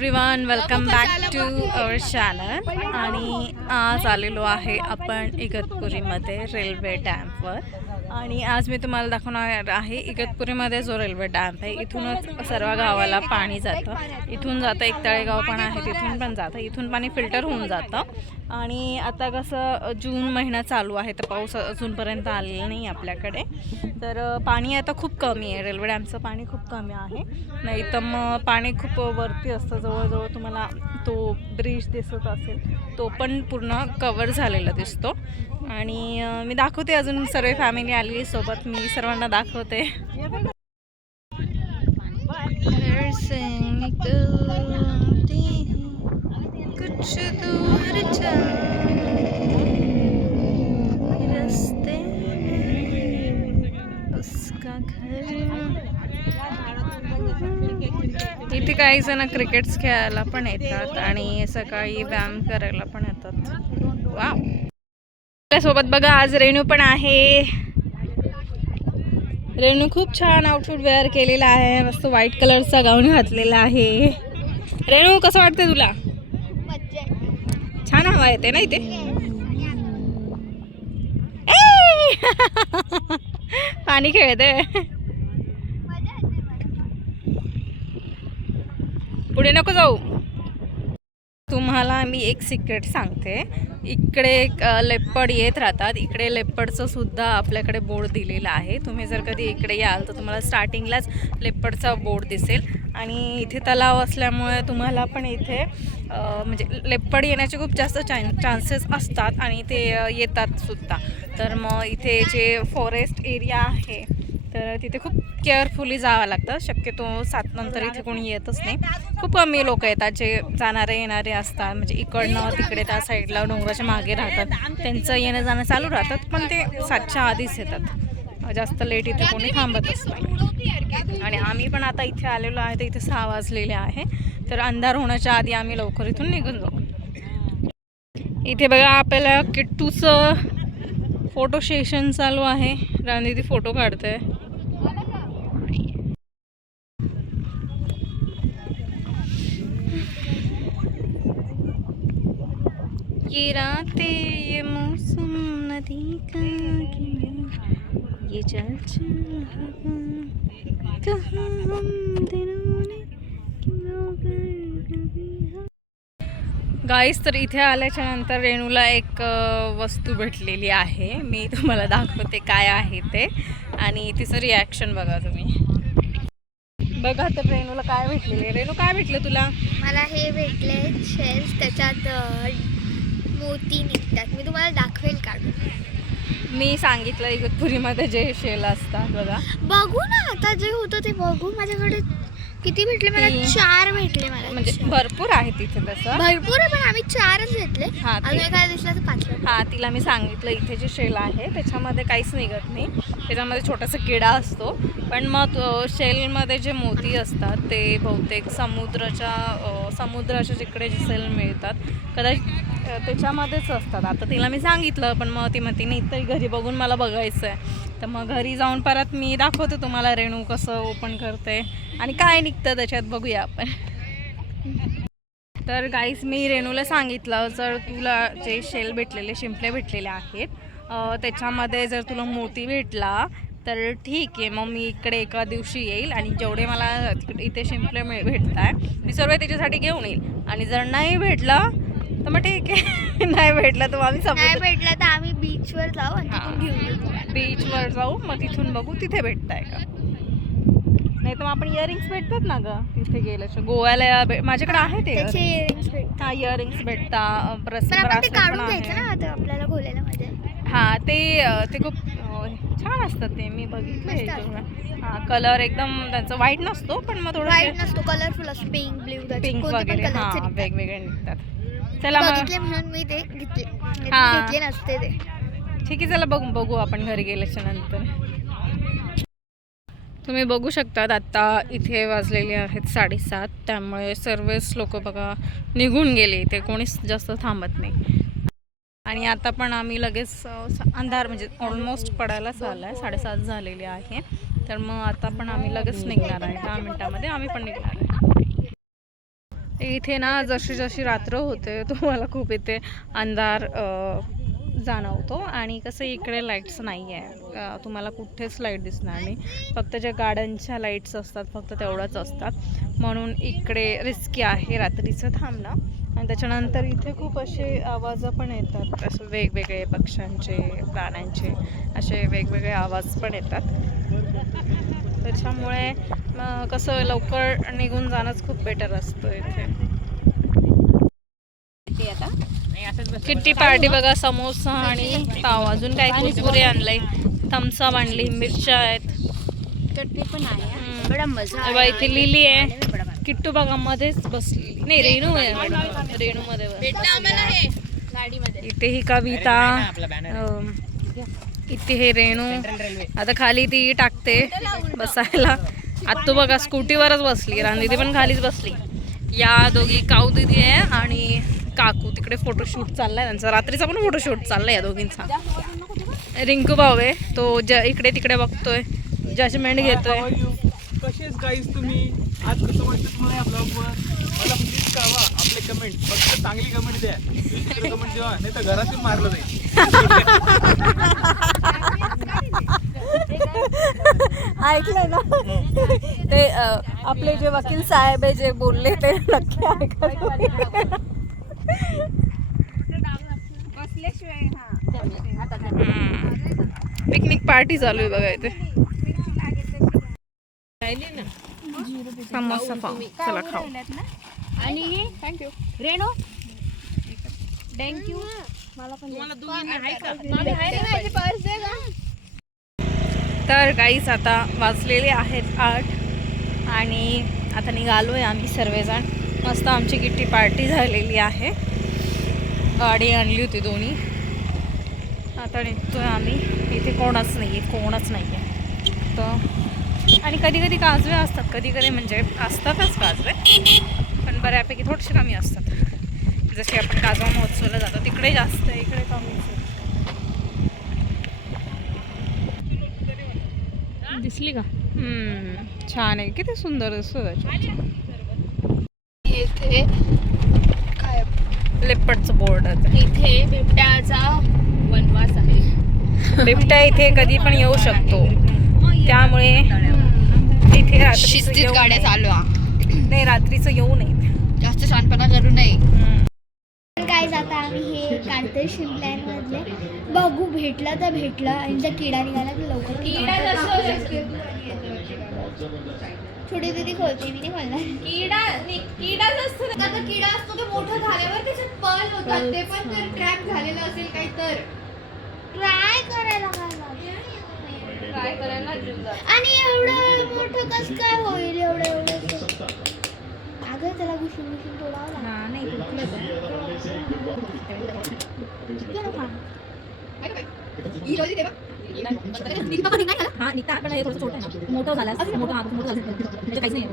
Everyone, welcome back to our channel. आणि आज आलेलो आहे आपण इगतपुरीमध्ये रेल्वे डॅमवर. आणि आज मी तुम्हाला दाखवणार आहे इगतपुरीमध्ये जो रेल्वे डॅम्प आहे. इथूनच सर्व गावाला पाणी जातं. इथून जातं, एक तळेगाव पण आहे तिथून पण जातं. इथून पाणी फिल्टर होऊन जातं. आणि आता कसं जून महिना चालू आहे तर पाऊस अजूनपर्यंत आलेला नाही आपल्याकडे. तर पाणी आता खूप कमी आहे. रेल्वे डॅमचं पाणी खूप कमी आहे. नाही तर मग पाणी खूप वरती असतं. जवळजवळ तुम्हाला तो ब्रिज दिसत असेल, तो पण पूर्ण कवर झालेला दिसतो. आणि मी दाखवते, अजून सर्व फॅमिली आलेली सोबत, मी सर्वांना दाखवते. कुछ दूर रस्ते उसका घर. इथे काही जण क्रिकेट खेळायला पण येतात आणि सकाळी व्यायाम करायला पण येतात. वाव. सोबत बघा, आज रेणू पण आहे. रेणू खूप छान आउटफिट वेअर केलेला आहे. मस्त व्हाईट कलरचा गाऊन घातलेला आहे. रेणू, कसं वाटतंय तुला? छान हवा येते ना इथे. पाणी खेळते. पुढे नको जाऊ. तुम्हाला मी एक सिक्रेट सांगते. इकडे लेपर्ड येत राहतात. इकडे लेपर्डचं सुद्धा आपल्याकडे बोर्ड दिलेला आहे. तुम्ही जर कधी इकडे याल तर तुम्हाला स्टार्टिंगलाच लेपर्डचा बोर्ड दिसेल. आणि इथे तलाव असल्यामुळे तुम्हाला पण इथे म्हणजे लेपर्ड येण्याचे खूप जास्त चान्सेस असतात आणि ते येतात सुद्धा. तर मग इथे जे फॉरेस्ट एरिया आहे तर तिथे खूप केअरफुली जावं लागतं. शक्यतो 7 नंतर इथे कोणी येतच नाही. खूप कमी लोक येतात जे जाणारे येणारे असतात. म्हणजे इकडनं तिकडे त्या साईडला डोंगराच्या मागे राहतात, त्यांचं येणं जाणं चालू राहतात. पण ते 7च्या आधीच येतात. जास्त लेट इथे कोणी थांबतच नाही. आणि आम्ही पण आता इथे आलेलो आहे तर इथे 6 वाजलेले आहे. तर अंधार होण्याच्या आधी आम्ही लवकर इथून निघून जाऊ. इथे बघा, आपल्याला किट्टूचं फोटो सेशन चालू आहे. राणी फोटो काढते. ये रातें, ये मौसम, नदी का किनारा, ये चल चल कहाँ हम दिलों ने क्यों कर. गाईस, तर इथे आल्याच्या नंतर रेणूला एक वस्तू भेटलेली आहे. मी तुम्हाला दाखवते काय आहे ते, आणि तिचं रिॲक्शन बघा तुम्ही. बघा तर रेणूला काय भेटलेले. रेणू, काय भेटलं तुला? मला हे भेटले शेल्स, त्याच्यात मोती निघतात. मी तुम्हाला दाखवेल काढून. मी सांगितलं इगतपुरीमध्ये जे शेल असतात बघा. बघू ना आता जे होतं ते बघू. माझ्याकडे किती भेटले? मला 4 भेटले. मला म्हणजे भरपूर आहे तिथे तसं. भरपूर आहे, पण आम्ही 4च घेतले. हां, अजून एखादा दिसला तर 5. हां, तिला मी सांगितलं इथे जे शेल आहे त्याच्यामध्ये काहीच निघत नाही. त्याच्यामध्ये छोटासा किडा असतो. पण मग शेलमध्ये जे मोती असतात ते बहुतेक समुद्राच्या जिकडे जे शेल मिळतात कदाचित त्याच्यामध्येच असतात. आता तिला मी सांगितलं, पण मग ती म्हणते नाही, तरी घरी बघून मला बघायचं आहे. तर मग घरी जाऊन परत मी दाखवते तुम्हाला रेणू कसं ओपन करते आणि काय निघतं त्याच्यात, बघूया आपण. तर गाईस, मी रेणूला सांगितलं, जर तुला जे शेल भेटलेले, शिंपले भेटलेले आहेत त्याच्यामध्ये जर तुला मोती भेटला तर ठीक आहे, मग मी इकडे एका दिवशी येईल आणि जेवढे मला इथे शिंपले भेटत आहे मी सर्व त्याच्यासाठी घेऊन येईल. आणि जर नाही भेटला तर मग ठीक आहे. नाही भेटला तर आम्ही नाही भेटला तर आम्ही बीचवर जाऊ आणि तिथून घेऊन येऊ. बीचवर जाऊ, मग तिथून बघू तिथे भेटताय का. नाही तर मग आपण इयरिंग्स भेटतात ना ग तिथे गेल्याच्या. गोव्याला माझ्याकडे आहे ते इयरिंग्स भेटतात. ब्रेसलेट काढून घ्यायचं ना आता आपल्याला घोलेला मध्ये. हां, ते खूप छान असतात. ते मी बघितलं. हां, कलर एकदम त्यांचा व्हाईट नसतो, पण मग थोडं व्हाईट नसतो, कलरफुल असतो. पिंक, ब्ल्यू, पिंक वगैरे. हां, वेगवेगळे निघतात. चला बघितले म्हणून मी ते घेतले. हां, घेतले नसते ते. ठीक आहे, चला बघू आपण घरी गेल्याच्या नंतर. तुम्ही बघू शकतात आत्ता इथे वाजलेले आहेत 7:30. त्यामुळे सर्वच लोक बघा निघून गेले. इथे कोणीच जास्त थांबत नाही. आणि आता पण आम्ही लगेच अंधार म्हणजे ऑलमोस्ट पडायलाच आला आहे. 7:30 झालेले आहे. तर मग आता पण आम्ही लगेच निघणार आहे. 10 मिनिटामध्ये आम्ही पण निघणार आहे. इथे ना जशी जशी रात्र होते तुम्हाला खूप इथे अंधार जाणवतो. आणि कसं इकडे लाईट्स नाही आहे, तुम्हाला कुठेच लाईट दिसणार नाही, फक्त ज्या गाड्यांच्या लाईट्स असतात फक्त तेवढंच असतात. म्हणून इकडे रिस्की आहे रात्रीचं थांबणं. आणि त्याच्यानंतर इथे खूप असे आवाज पण येतात, असं वेगवेगळे पक्ष्यांचे, प्राण्यांचे असे वेगवेगळे आवाज पण येतात. त्याच्यामुळे कसं लवकर निघून जाणंच खूप बेटर असतं इथे. किट्टी पार्टी बघा, समोसा आणि पाव, अजून काय कुरकुरे आणलंय, थम्सअप आणली, मिरच्या आहेत, चटणी पण आहे. बडा मजा बघा इथे लिहिली आहे. किट्टू बघा मध्येच बसलेली, नाही रेणू आहे, रेणू मध्ये इथे ही कविता, इथे हे रेणू. आता खाली ती टाकते बसायला. आता तू बघा स्कूटीवरच बसली, रानदीदी पण खालीच बसली. या दोघी काऊ दीदी आहे आणि काकू तिकडे फोटोशूट चाललाय त्यांचा, रात्रीचा पण फोटोशूट चाललाय या दोघींचा. रिंकू भाऊ आहे तो इकडे तिकडे बघतोय, जजमेंट घेतोय. कसेच गाईस तुम्ही आज कसं वाटतं तुम्हाला या ब्लॉगवर? मला प्लीज कळवा आपले कमेंट, फक्त चांगली कमेंट द्या, कमेंट द्या, नाही तर घरातून मारलं जाईल. ऐकलं ना ते आपले जे वकील साहेब आहे जे बोलले ते नक्की ऐका. पिकनिक पार्टी चालू आहे बघा इथे. समोसा पाव, चला खाऊ. आणि थँक्यू रेणू, थँक्यू. तर काहीच आता वाजलेले आहेत 8 आणि आता निघालो आहे आम्ही सर्वजण. मस्त आमची किट्टी पार्टी झालेली आहे, गाडी आणली होती दोन्ही. आता निघतोय आम्ही. इथे कोणच नाही आहे तर. आणि कधी कधी काजवे असतात, कधी कधी म्हणजे असतातच काजवे, पण बऱ्यापैकी थोडेसे कमी असतात. जसे आपण काजवा महोत्सवला जातो तिकडे जास्त आहे, इकडे कमी. दिसली का? छान आहे, किती सुंदर दिसतो इथे काय लेपर्डचं बोर्ड. इथे बिबट्याचा वनवास आहे. बिबट्या इथे कधी पण येऊ शकतो, त्यामुळे इथे रात्रीचं गाड्या चालवा नाही, रात्रीचं येऊ नये, जास्त शांतपणा करू नये. काय जाता आम्ही हे काढतोय शिमप्लॅन मधले. बघू भेटलं तर भेटलं, आणि जर किडा निघाला तर लवकर. थोडी तरी खोलते, मी नाही बोलणार. किडाच असतो, आता किडा असतो तो मोठा झाल्यावर त्याच्यात पर्ल होतात, ते पण तर ट्रॅप झालेलं असेल काही तर ट्राय करायला आणि एवढं मोठं कसं काय होईल? एवढं अगं त्याला घुसून तोडावं मोठं झालं काहीच नाही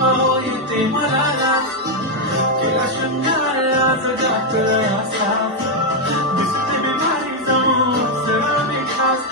अहो येते मला रात केला शृंगार आज जातळ असा दिसते बिमारी जमून सरळ मी खास